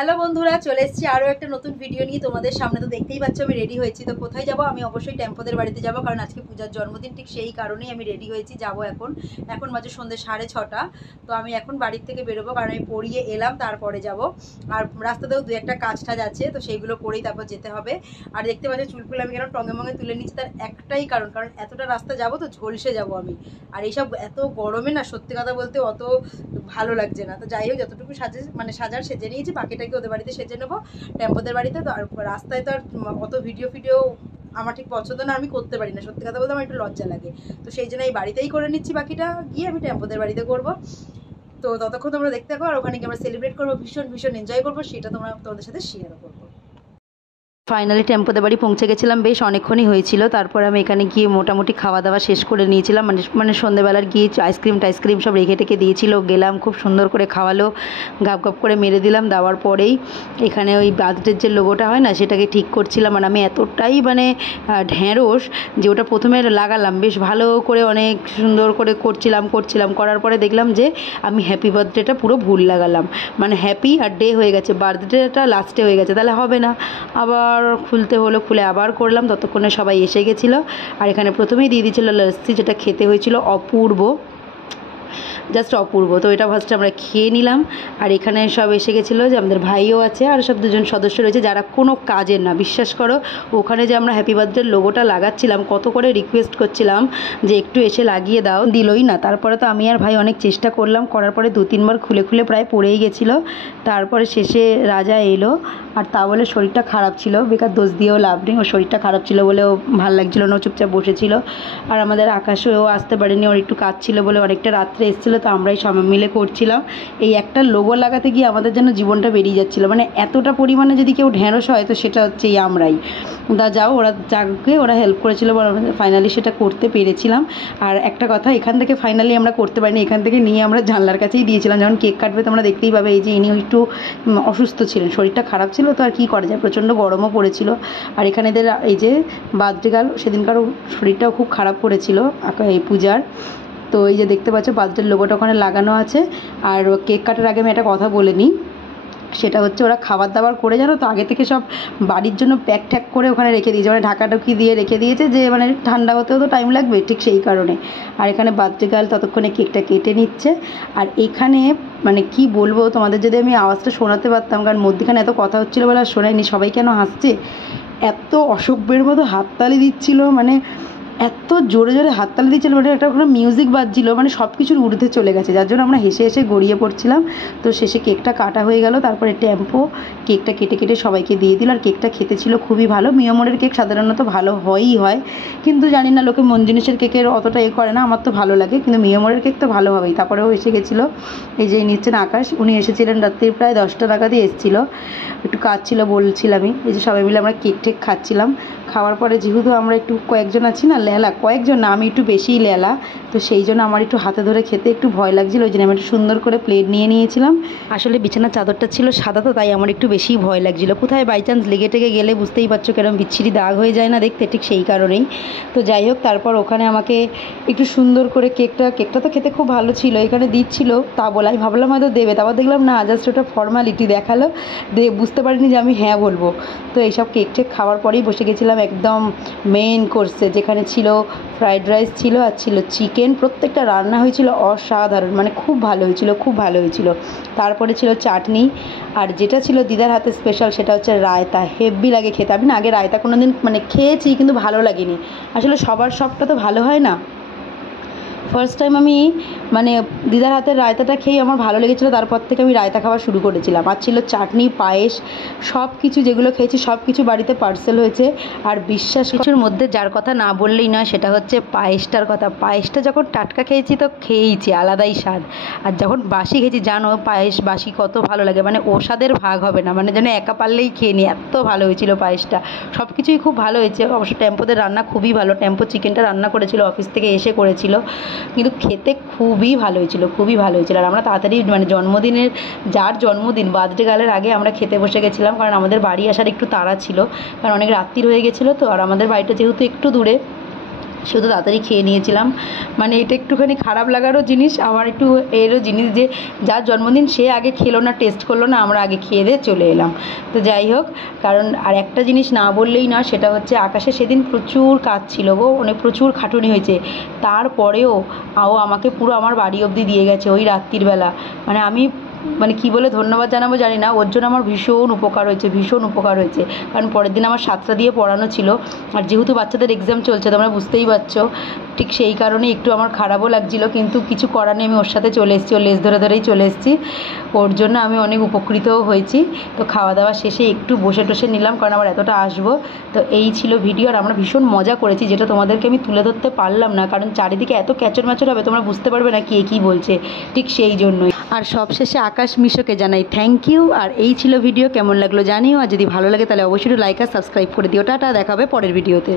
Hello বন্ধুরা, চলে এসেছি আরও একটা নতুন ভিডিও নিয়ে তোমাদের সামনে। তো দেখতেই পাচ্ছ আমি রেডি হয়েছি। তো কোথায় যাব? আমি অবশ্যই টেম্পোদের বাড়িতে যাব, কারণ আজকে পূজার জন্মদিন। ঠিক সেই কারণেই আমি রেডি হয়েছি, যাব এখন বাজে সন্ধ্যে 6:30। তো আমি এখন বাড়ির থেকে বেরোবো, কারণ আমি পড়িয়ে এলাম, তারপরে যাব। আর রাস্তাতেও দু একটা কাজ টাজ আছে, তো সেইগুলো করেই তারপর যেতে হবে। আর দেখতে পাচ্ছ চুলগুলো আমি কেন টঙে মঙে তুলে নিচ্ছি, তার একটাই কারণ এতটা রাস্তা যাব তো ঝলসে যাব আমি। আর এইসব এত গরমে না, সত্যি কথা বলতে অত ভালো লাগছে না। তো যাই হোক, যতটুকু সাজার সেজে নিয়েছি, বাকিটাকে ওদের বাড়িতে সেজে নেবো, টেম্পোদের বাড়িতে। তো আর রাস্তায় তো আর অত ভিডিও আমার ঠিক পছন্দ না, আমি করতে পারি না, সত্যি কথা বলতে আমার একটু লজ্জা লাগে। তো সেই জন্য এই বাড়িতেই করে নিচ্ছি, বাকিটা গিয়ে আমি টেম্পোদের বাড়িতে করবো। তো ততক্ষণ তোমরা দেখতে থাকো, আর ওখানে গিয়ে আমরা সেলিব্রেট করবো, ভীষণ এনজয় করবো, সেটা তোমাদের সাথে শেয়ার করবো। ফাইনালি টেম্পোতে বাড়ি পৌঁছে গেছিলাম, বেশ অনেকক্ষণই হয়েছিল। তারপর আমি এখানে গিয়ে মোটামুটি খাওয়া দাওয়া শেষ করে নিয়েছিলাম, মানে সন্ধ্যেবেলার গিয়ে আইসক্রিম সব রেখে টেকে দিয়েছিল, গেলাম, খুব সুন্দর করে খাওয়ালো, গাপ গাপ করে মেরে দিলাম। দেওয়ার পরেই এখানে ওই বার্থডের যে লোগোটা হয় না, সেটাকে ঠিক করছিলাম। আর আমি এতটাই ঢ্যাঁড়স যে ওটা প্রথমে লাগালাম, বেশ ভালো করে অনেক সুন্দর করে করছিলাম। করার পরে দেখলাম যে আমি হ্যাপি বার্থডেটা পুরো ভুল লাগালাম, হ্যাপি আর ডে হয়ে গেছে, বার্থডেটা লাস্টে হয়ে গেছে, তাহলে হবে না। আবার খুলতে হলো, খুলে আবার করলাম। ততক্ষণে সবাই এসে গেছিলো। আর এখানে প্রথমেই দিয়ে দিয়েছিলো লস্যি, যেটা খেতে হয়েছিল অপূর্ব, জাস্ট অপূর্ব। তো এটা ফার্স্টে আমরা খেয়ে নিলাম। আর এখানে সব এসে গেছিলো, যে আমাদের ভাইও আছে, আর সব দুজন সদস্য রয়েছে যারা কোনো কাজের না। বিশ্বাস করো, ওখানে যে আমরা হ্যাপি বার্থডে লোগোটা লাগাচ্ছিলাম, কত করে রিকোয়েস্ট করছিলাম যে একটু এসে লাগিয়ে দাও, দিলই না। তারপরে তো আমি আর ভাই অনেক চেষ্টা করলাম, করার পরে 2-3 বার খুলে প্রায় পড়েই গেছিলো। তারপরে শেষে রাজা এলো, আর তা বলে শরীরটা খারাপ ছিল, বেকার দোষ দিয়েও লাভ নেই। ওর শরীরটা খারাপ ছিল বলে ও ভালো লাগছিলো না, চুপচাপ বসেছিল। আর আমাদের আকাশও আসতে পারেনি, ওর একটু কাজ ছিল বলে অনেকটা রাত্রে এসেছিলো। তো আমরাই সবাই মিলে করছিলাম। এই একটা লোগো লাগাতে গিয়ে আমাদের যেন জীবনটা বেরিয়ে যাচ্ছিলো, এতটা পরিমাণে যদি কেউ ঢ্যাঁড়স হয়, তো সেটা হচ্ছে এই আমরাই। ওরা যাকে ওরা হেল্প করেছিল, ফাইনালি সেটা করতে পেরেছিলাম। আর একটা কথা, এখান থেকে ফাইনালি আমরা করতে পারিনি, এখান থেকে নিয়ে আমরা জানলার কাছেই দিয়েছিলাম। যখন কেক কাটবে তোমরা দেখতেই পাবে, এই যে ইনি একটু অসুস্থ ছিলেন, শরীরটা খারাপ ছিল, তো আর কী করা যায়, প্রচণ্ড গরমও পড়েছিল। আর এখানে এদের এই যে বার্থডে গার্ল, সেদিনকারও শরীরটাও খুব খারাপ করেছিল এই পূজার। তো এই যে দেখতে পাচ্ছ বার্থডের লোগোটা ওখানে লাগানো আছে। আর কেক কাটার আগে আমি একটা কথা বলে নিই, সেটা হচ্ছে ওরা খাবার দাবার করে, জানো তো, আগে থেকে সব বাড়ির জন্য প্যাক ট্যাক করে ওখানে রেখে দিয়েছে, ঢাকাঢুকি দিয়ে রেখে দিয়েছে, যে ঠান্ডা হতেও তো টাইম লাগবে, ঠিক সেই কারণে। আর এখানে বার্থডে গার্ল ততক্ষণে কেকটা কেটে নিচ্ছে। আর এখানে কি বলবো তোমাদের, যদি আমি আওয়াজটা শোনাতে পারতাম, কারণ মধ্যখানে এত কথা হচ্ছিলো বলে আর শোনায়নি। সবাই কেন হাসছে, এত অসভ্যের মতো হাততালি দিচ্ছিলো, এত জোরে হাততালি দিচ্ছিল, একটা ওখানে মিউজিক বাজছিল, সব কিছুর ঊর্ধ্বে চলে গেছে, যার জন্য আমরা হেসে হেসে গড়িয়ে পড়ছিলাম। তো শেষে কেকটা কাটা হয়ে গেল, তারপরে টেম্পো কেকটা কেটে সবাইকে দিয়ে দিল। আর কেকটা খেতে ছিল খুবই ভালো। মিয়মোরের কেক সাধারণত ভালো হয়, কিন্তু জানি না, লোকে মন জিনিসের কেকের অতটা করে না, আমার তো ভালো লাগে, কিন্তু মিয়মোরের কেক তো ভালো হবেই। তারপরেও এসে গেছিলো, এই যে নিচ্ছেন আকাশ, উনি এসেছিলেন রাত্রির প্রায় 10টা নাগাদই এসেছিলো, একটু কাজ ছিল বলছিলামই। এই যে সবাই মিলে আমরা কেক টেক খাচ্ছিলাম। খাওয়ার পরে যেহেতু আমরা একটু কয়েকজন আছি না, লেলা কয়েকজন না, আমি একটু বেশিই লেলা, তো সেই জন্য আমার একটু হাতে ধরে খেতে একটু ভয় লাগছিলো, ওই জন্য আমি একটু সুন্দর করে প্লেট নিয়ে নিয়েছিলাম। আসলে বিছানার চাদরটা ছিল সাদা, তো তাই আমার একটু বেশিই ভয় লাগছিলো, কোথায় বাই চান্স লেগে টেগে গেলে বুঝতেই পারছো কেরম বিচ্ছিরি দাগ হয়ে যায় না দেখতে, ঠিক সেই কারণেই। তো যাই হোক, তারপর ওখানে আমাকে একটু সুন্দর করে কেকটা তো খেতে খুব ভালো ছিল, এখানে দিচ্ছিল, তা বলে আমি ভাবলাম হয়তো দেবে, তারপর দেখলাম না, জাস্ট ওটা ফর্মালিটি দেখালো, বুঝতে পারিনি যে আমি হ্যাঁ বলবো। তো এইসব কেক টেক খাওয়ার পরেই বসে গেছিলাম একদম মেইন কোর্সে, যেখানে ছিল ফ্রাইড রাইস ছিল, আর ছিল চিকেন। প্রত্যেকটা রান্না হয়েছিল অসাধারণ, খুব ভালো হয়েছিল। তারপরে ছিল চাটনি, আর যেটা ছিল দিদার হাতে স্পেশাল, সেটা হচ্ছে রায়তা। হেভি লাগে খেতে। আমি না আগে রায়তা কোনো দিন খেয়েছি, কিন্তু ভালো লাগেনি। আসলে সবার সবটা তো ভালো হয় না। ফার্স্ট টাইম আমি দিদার হাতের রায়তাটা খেয়ে আমার ভালো লেগেছিলো, তারপর থেকে আমি রায়তা খাওয়া শুরু করেছিলাম। আর ছিল চাটনি, পায়েস, সব কিছু যেগুলো খেয়েছি সব কিছু বাড়িতে পার্সেল হয়েছে। আর বিশ্বাস কিছুর মধ্যে যার কথা না বললেই না, সেটা হচ্ছে পায়েসটার কথা। পায়েসটা যখন টাটকা খেয়েছি তো খেয়েইছি, আলাদাই স্বাদ। আর যখন বাসি খেয়েছি, জানো পায়েস বাসি কত ভালো লাগে, ও স্বাদের ভাগ হবে না, যেন একা পারলেই খেয়ে নিই, এত ভালো হয়েছিল পায়েসটা। সব কিছুই খুব ভালো হয়েছে। অবশ্য টেম্পোদের রান্না খুবই ভালো, টেম্পো চিকেনটা রান্না করেছিল, অফিস থেকে এসে করেছিল, কিন্তু খেতে খুবই ভালো হয়েছিল। আর আমরা তাড়াতাড়ি জন্মদিনের, যার জন্মদিন বার্থডে গার্লের আগে আমরা খেতে বসে গেছিলাম, কারণ আমাদের বাড়ি আসার একটু তাড়া ছিল, কারণ অনেক রাত্রির হয়ে গেছিলো তো। আর আমাদের বাড়িটা যেহেতু একটু দূরে, সেও তো তাড়াতাড়ি খেয়ে নিয়েছিলাম। মানে এটা একটুখানি খারাপ লাগারও জিনিস, আমার একটু এরও জিনিস যে যার জন্মদিন সে আগে খেলো না, টেস্ট করলো না, আমরা আগে খেয়ে দিয়ে চলে এলাম। তো যাই হোক, কারণ আর একটা জিনিস না বললেই না, সেটা হচ্ছে আকাশে সেদিন প্রচুর কাজ ছিল গো, মানে প্রচুর খাটুনি হয়েছে। তারপরেও ও আমাকে পুরো আমার বাড়ি অবধি দিয়ে গেছে ওই রাত্রিবেলা। মানে আমি মানে কী বলে ধন্যবাদ জানাবো জানি না, ওর জন্য আমার ভীষণ উপকার হয়েছে, ভীষণ উপকার হয়েছে। কারণ পরের দিন আমার 7টা দিয়ে পড়ানো ছিল, আর যেহেতু বাচ্চাদের এক্সাম চলছে তোমরা বুঝতেই পারছো, ঠিক সেই কারণে একটু আমার খারাপও লাগছিলো, কিন্তু কিছু করার নেই, আমি ওর সাথে চলে এসেছি, ওর লেজ ধরে ধরেই চলে এসেছি। ওর জন্য আমি অনেক উপকৃতও হয়েছি। তো খাওয়া দাওয়া শেষে একটু বসে টসে নিলাম, কারণ আবার এতটা আসবো। তো এই ছিল ভিডিও, আর আমরা ভীষণ মজা করেছি, যেটা তোমাদেরকে আমি তুলে ধরতে পারলাম না, কারণ চারিদিকে এত ক্যাচর ম্যাচর হবে তোমরা বুঝতে পারবে না কে কী বলছে, ঠিক সেই জন্যই। আর সবশেষে আকাশ মিশোকে জানাই থ্যাংক ইউ। আর এই ছিল ভিডিও, কেমন লাগলো জানিও, আর যদি ভালো লাগে তাহলে অবশ্যই লাইক আর সাবস্ক্রাইব করে দিও। টাটা, দেখা হবে পরের ভিডিওতে।